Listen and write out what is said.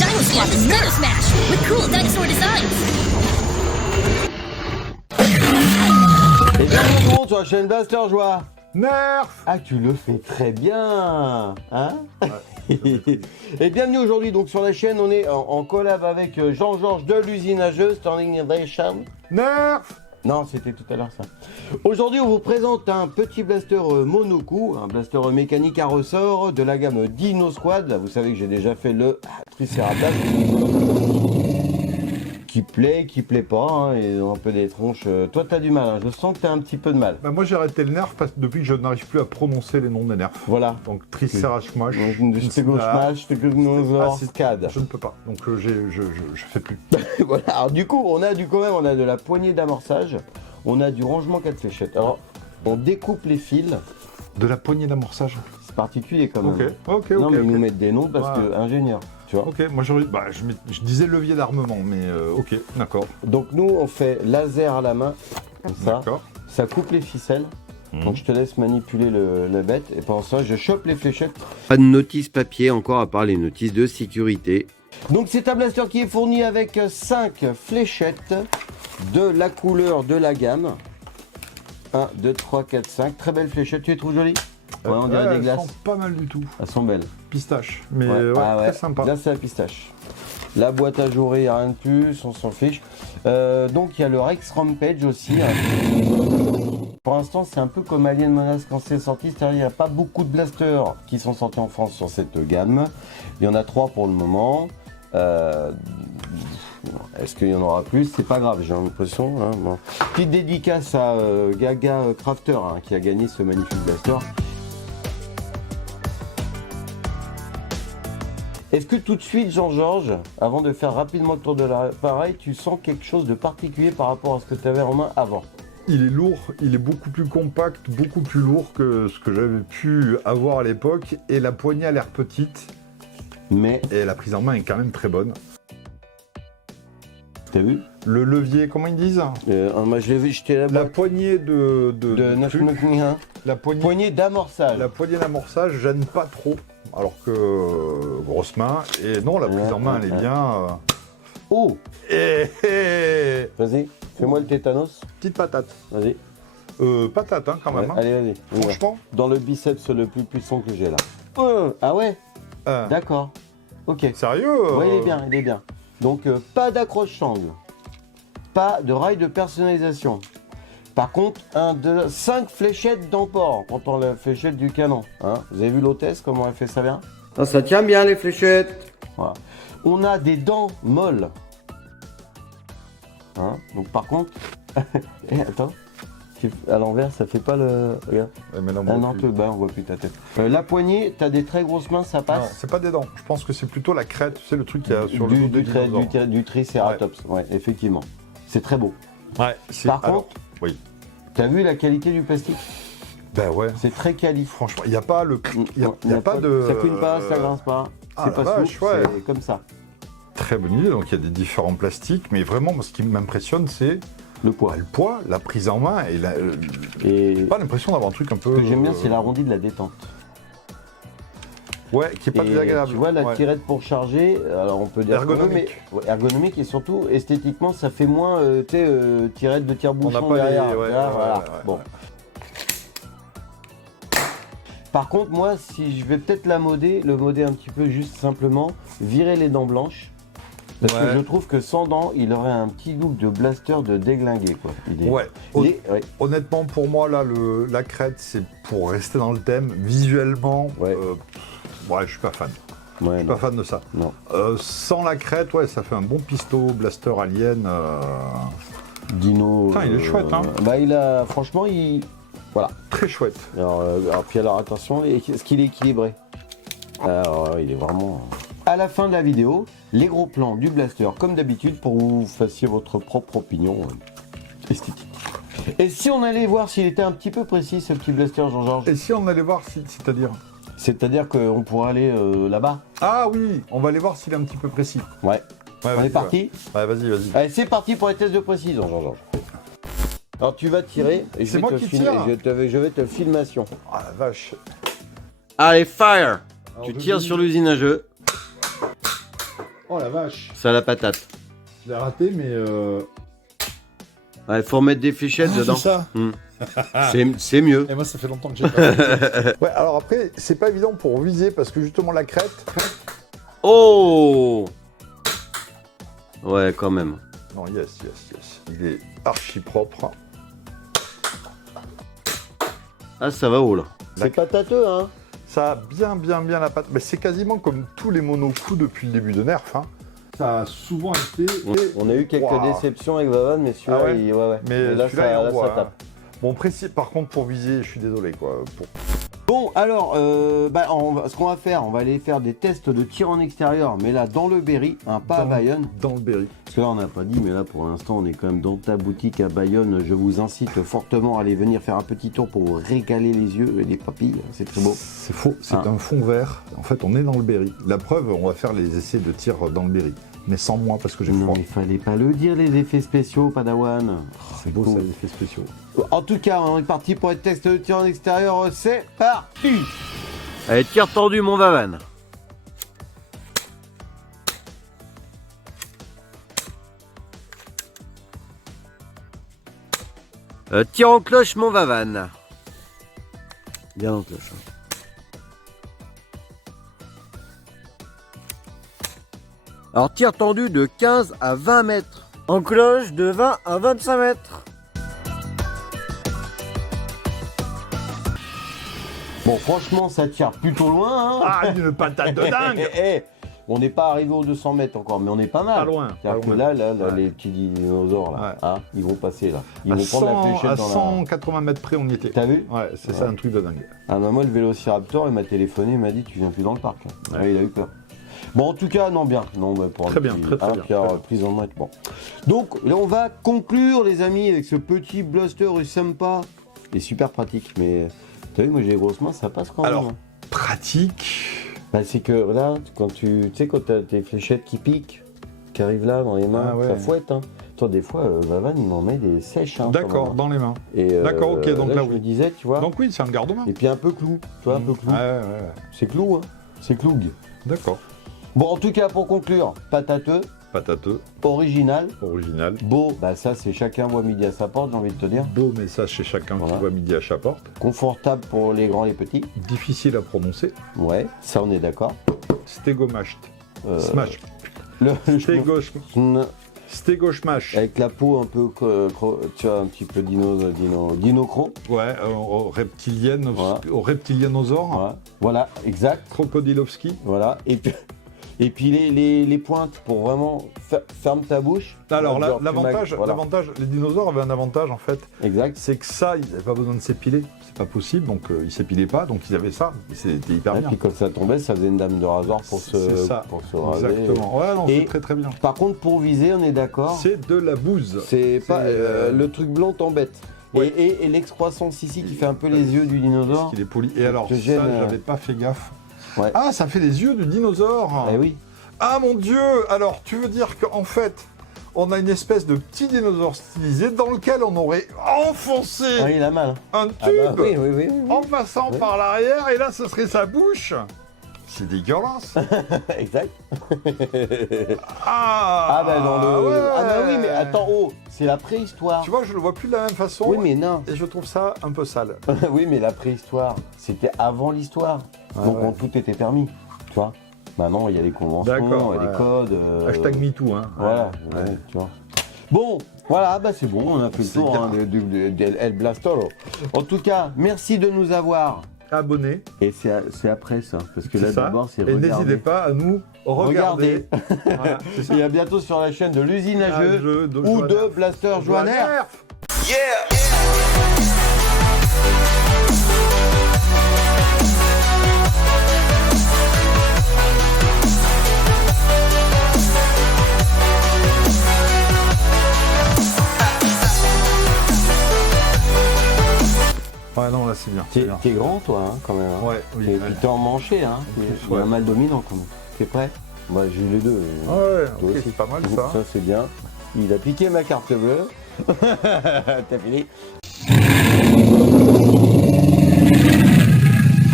Dino Swap and Mega Smash with cool dinosaur designs. Et bienvenue tout le monde sur la chaîne Blaster Joie. Nerf. Ah, tu le fais très bien, hein? Et bienvenue aujourd'hui donc sur la chaîne, on est en collab avec Jean-Georges de l'usine à jeux, Standing Innovation. Nerf. Non, c'était tout à l'heure ça. Aujourd'hui, on vous présente un petit blaster monocoup, un blaster mécanique à ressort de la gamme Dino Squad. Là, vous savez que j'ai déjà fait le Triceratops. Qui plaît pas, hein, et un peu des tronches. Toi, t'as du mal, hein. Je sens que t'as un petit peu de mal. Bah moi j'ai arrêté le nerf parce que depuis que je n'arrive plus à prononcer les noms des nerfs. Voilà. Donc Triceratops, Stegosmash, Stegoscad. Je ne peux pas, donc je fais plus. Voilà, alors du coup, on a de la poignée d'amorçage, on a du rangement 4 fléchettes. Alors, on découpe les fils. De la poignée d'amorçage. C'est particulier quand même. Ok. Non, mais ils nous mettent des noms parce que ingénieur, tu vois. Ok, moi je disais levier d'armement, mais ok, d'accord. Donc nous, on fait laser à la main, comme ça. D'accord. Ça coupe les ficelles. Donc je te laisse manipuler la bête et pendant ça, je chope les fléchettes. Pas de notice papier encore à part les notices de sécurité. Donc c'est un blaster qui est fourni avec 5 fléchettes de la couleur de la gamme. 1, 2, 3, 4, 5. Très belles fléchettes, tu les trouves jolies? Ouais, on dirait des glaces. Elles sont pas mal du tout. Elles sont belles. Pistache, mais très sympa. Là, c'est la pistache. La boîte à jouer, il n'y a rien de plus, on s'en fiche. Donc, il y a le Rex Rampage aussi. Pour l'instant, c'est un peu comme Alien Menace quand c'est sorti. C'est-à-dire qu'il n'y a pas beaucoup de blasters qui sont sortis en France sur cette gamme. Il y en a 3 pour le moment. Est-ce qu'il y en aura plus? C'est pas grave, j'ai l'impression. Hein, bon. Petite dédicace à Gaga Crafter hein, qui a gagné ce magnifique blaster. Est-ce que tout de suite, Jean-Georges, avant de faire rapidement le tour de l'appareil, tu sens quelque chose de particulier par rapport à ce que tu avais en main avant? Il est lourd, il est beaucoup plus compact, beaucoup plus lourd que ce que j'avais pu avoir à l'époque. Et la poignée a l'air petite. Mais... Et la prise en main est quand même très bonne. T'as vu? Le levier, comment ils disent? Moi je l'ai vu, j'étais la poignée de 991. La poignée d'amorçage. La poignée d'amorçage gêne pas trop. Alors que grosse main. Et non, la prise en main elle est bien. Oh! Vas-y, fais-moi le tétanos. Petite patate. Vas-y. Patate hein, quand même. Hein. Allez, vas-y. Franchement. Dans le biceps le plus puissant que j'ai là. Ah ouais? D'accord. Ok. Sérieux? Ouais, il est bien. Donc, pas d'accroche-sangle. Pas de rail de personnalisation. Par contre, 5 fléchettes d'emport. Quand on la fléchette du canon. Hein. Vous avez vu l'hôtesse, comment elle fait ça bien? Ah, ça tient bien les fléchettes. Voilà. On a des dents molles. Hein. Donc par contre... attends. À l'envers, ça fait pas le... Regarde. Mais là, non, on voit plus ta tête. La poignée, t'as des très grosses mains, ça passe? Non, c'est pas des dents. Je pense que c'est plutôt la crête, tu sais, le truc qu'il y a sur le dos des dinosaures. Du Triceratops, ouais, effectivement. C'est très beau. Ouais. Par contre, oui. T'as vu la qualité du plastique? Ben ouais. C'est très quali. Franchement, il n'y a pas le... Il y a pas de... Ça couine pas, ça grince pas. C'est pas souple, c'est comme ça. Très bonne idée, donc il y a des différents plastiques, mais vraiment, moi, ce qui m'impressionne, c'est... Le poids. Le poids, la prise en main et pas l'impression d'avoir un truc un peu... Ce que j'aime bien, c'est l'arrondi de la détente. Ouais, qui est pas désagréable. Tu vois, la tirette pour charger, alors on peut dire... Ergonomique. Ergonomique et surtout, esthétiquement, ça fait moins, tirette de tire-bouchon derrière. Voilà. Bon. Par contre, moi, si je vais peut-être le moder un petit peu juste simplement, virer les dents blanches. Parce que je trouve que sans dents, il aurait un petit look de blaster de déglingué, quoi. Honnêtement, pour moi, là, la crête, c'est pour rester dans le thème. Visuellement, je suis pas fan. Je suis pas fan de ça. Non. Sans la crête, ça fait un bon pisto, blaster alien. Dino. Putain, il est chouette, hein. Bah, franchement, voilà. Très chouette. Alors attention, est-ce qu'il est équilibré? Alors, il est vraiment... À la fin de la vidéo, les gros plans du blaster, comme d'habitude, pour que vous fassiez votre propre opinion esthétique. Et si on allait voir s'il était un petit peu précis, ce petit blaster, Jean-Georges? Et si on allait voir, c'est-à-dire? C'est-à-dire qu'on pourrait aller là-bas. Ah oui, on va aller voir s'il est un petit peu précis. Ouais. On est parti? Ouais, vas-y. Allez, c'est parti pour les tests de précision, Jean-Georges. Alors tu vas tirer et je vais te filmation. Ah la vache. Allez, fire! Tu tires sur l'usine à jeu. Oh la vache. Ça la patate. Je l'ai raté, mais... Ouais, faut remettre des fléchettes dedans. C'est ça. C'est mieux. Et moi, ça fait longtemps que j'ai pas fait. Ouais, alors après, c'est pas évident pour viser, parce que justement, la crête... Oh! Ouais, quand même. Non, yes. Il est archi propre. Ah, ça va haut, là. C'est patateux, hein. Ça a bien la patte. Mais c'est quasiment comme tous les monocoups depuis le début de Nerf. Hein. Ça a souvent été... On a eu quelques déceptions avec Vavan, mais celui-là, Ah ouais. ouais. Mais là, celui-là, il ça envoie, tape. hein. Bon, précis, par contre, pour viser, je suis désolé, quoi. Bon, alors, ce qu'on va faire, on va aller faire des tests de tir en extérieur, mais là, dans le Berry, pas à Bayonne. Dans le Berry. Parce que là, on n'a pas dit, mais là, pour l'instant, on est quand même dans ta boutique à Bayonne. Je vous incite fortement à aller venir faire un petit tour pour vous régaler les yeux et les papilles. C'est très beau. C'est faux, c'est un fond vert. En fait, on est dans le Berry. La preuve, on va faire les essais de tir dans le Berry. Mais sans moi, parce que j'ai froid. Non, il fallait pas le dire, les effets spéciaux, Padawan. C'est beau, ça, les effets spéciaux. En tout cas, on est parti pour les tests de tir en extérieur. C'est parti! Allez, tir tendu, mon Vavan. Tir en cloche, mon Vavan. Bien en cloche. Hein. Alors, tir tendu de 15 à 20 mètres. En cloche de 20 à 25 mètres. Bon, franchement, ça tire plutôt loin. Hein. Ah, une patate de dingue! On n'est pas arrivé aux 200 mètres encore, mais on est pas mal. Pas loin. C'est-à-dire que là, les petits dinosaures, là, hein, ils vont passer là. Ils vont prendre la fléchette à dans 180 mètres près, on y était. T'as vu? Ouais, c'est ça, un truc de dingue. Ah bah moi, le Vélociraptor, il m'a téléphoné, il m'a dit, tu viens plus dans le parc. Hein. Ouais, il a eu peur. Bon, en tout cas, non, bien. Non, bah, pour Très un bien, petit- très bien, Puis, alors, très bien. prise en main. Bon. Donc, là, on va conclure, les amis, avec ce petit blaster sympa. Il est super pratique, mais t'as vu, moi, j'ai les grosses mains, ça passe quand même. Alors, hein. pratique. Bah, c'est que là, quand tu sais, quand t'as tes fléchettes qui piquent, qui arrivent là dans les mains, Ah ouais. ça fouette. Hein. Toi, des fois, Vavan, il m'en met des sèches. Hein, D'accord, quand même. dans les mains. Et, D'accord, ok, donc là, je me oui. disais, tu vois. Donc oui, c'est un garde-main. Et puis un peu clou, tu vois, un peu clou. Ouais. C'est clou, hein. C'est cloug. D'accord. Bon, en tout cas, pour conclure, patateux, Patateux, original, original. beau, bah ça, c'est chacun voit midi à sa porte, j'ai envie de te dire. Beau message chez chacun Voilà. qui voit midi à sa porte. Confortable pour les grands et les petits. Difficile à prononcer. Ouais, ça, on est d'accord. Stégomasht. Smash. Le Stégoshmash. avec la peau un peu, tu vois, un petit peu dinocro. Ouais, reptilienne, Voilà. au reptilianosaure. Voilà, exact. Crocodilovski. Voilà. Et puis les pointes pour vraiment ferme ta bouche. Alors Genre, tu l'avantage, voilà. les dinosaures avaient un avantage en fait, Exact. c'est que ça, ils n'avaient pas besoin de s'épiler, c'est pas possible, donc ils s'épilaient pas, donc ils avaient ça, et c'était hyper Et bien. puis quand ça tombait, ça faisait une dame de rasoir pour C'est ça, pour se raser. exactement. Ouais, non, Et- c'est très très bien. Par contre, pour viser, on est d'accord. C'est de la bouse. C'est pas le truc blanc t'embête. Ouais. Et l'excroissance ici qui fait un peu les yeux du dinosaure. Il est poli. Et alors te ça, gêne, j'avais pas fait gaffe. Ouais. Ah, ça fait les yeux du dinosaure. Eh oui. Ah mon Dieu. Alors tu veux dire qu'en fait, on a une espèce de petit dinosaure stylisé dans lequel on aurait enfoncé Ah, il a mal. un Ah tube bah, oui, oui, oui. en passant Oui. par l'arrière, et là, ce serait sa bouche. C'est dégueulasse. Exact. Ah, Ah bah dans le. ouais. Ah bah oui, mais attends, oh, c'est la préhistoire. Tu vois, je le vois plus de la même façon. Oui, mais non. Et je trouve ça un peu sale. Oui, mais la préhistoire, c'était avant l'histoire. Ah Donc ouais. tout était permis. Tu vois. Maintenant, il y a les conventions, D'accord, il y a ouais. les codes. Hashtag MeToo, hein. Voilà, Ouais. ouais, tu vois. Bon, voilà, bah c'est bon, on a fait le C'est tour bien. hein, de El Blastolo. En tout cas, merci de nous avoir. Abonnez. Et c'est après ça, parce que là C'est ça. d'abord c'est Et regarder. n'hésitez pas à nous regarder. Voilà, c'est ça. Et à bientôt sur la chaîne de l'usine à Un jeux jeu de ou de Joannerf. Blaster Joanner. Joannerf. Ouais, non, là, c'est bien. c'est bien. T'es grand toi hein, quand même. Hein. Ouais, oui. Et ouais. puis t'es emmanché hein. Il y a ouais. un mal dominant quand même. T'es prêt? Bah j'ai les deux. Ah ouais, Toi ok, aussi. c'est pas mal ça. Ça c'est bien. Il a piqué ma carte bleue. T'as fini.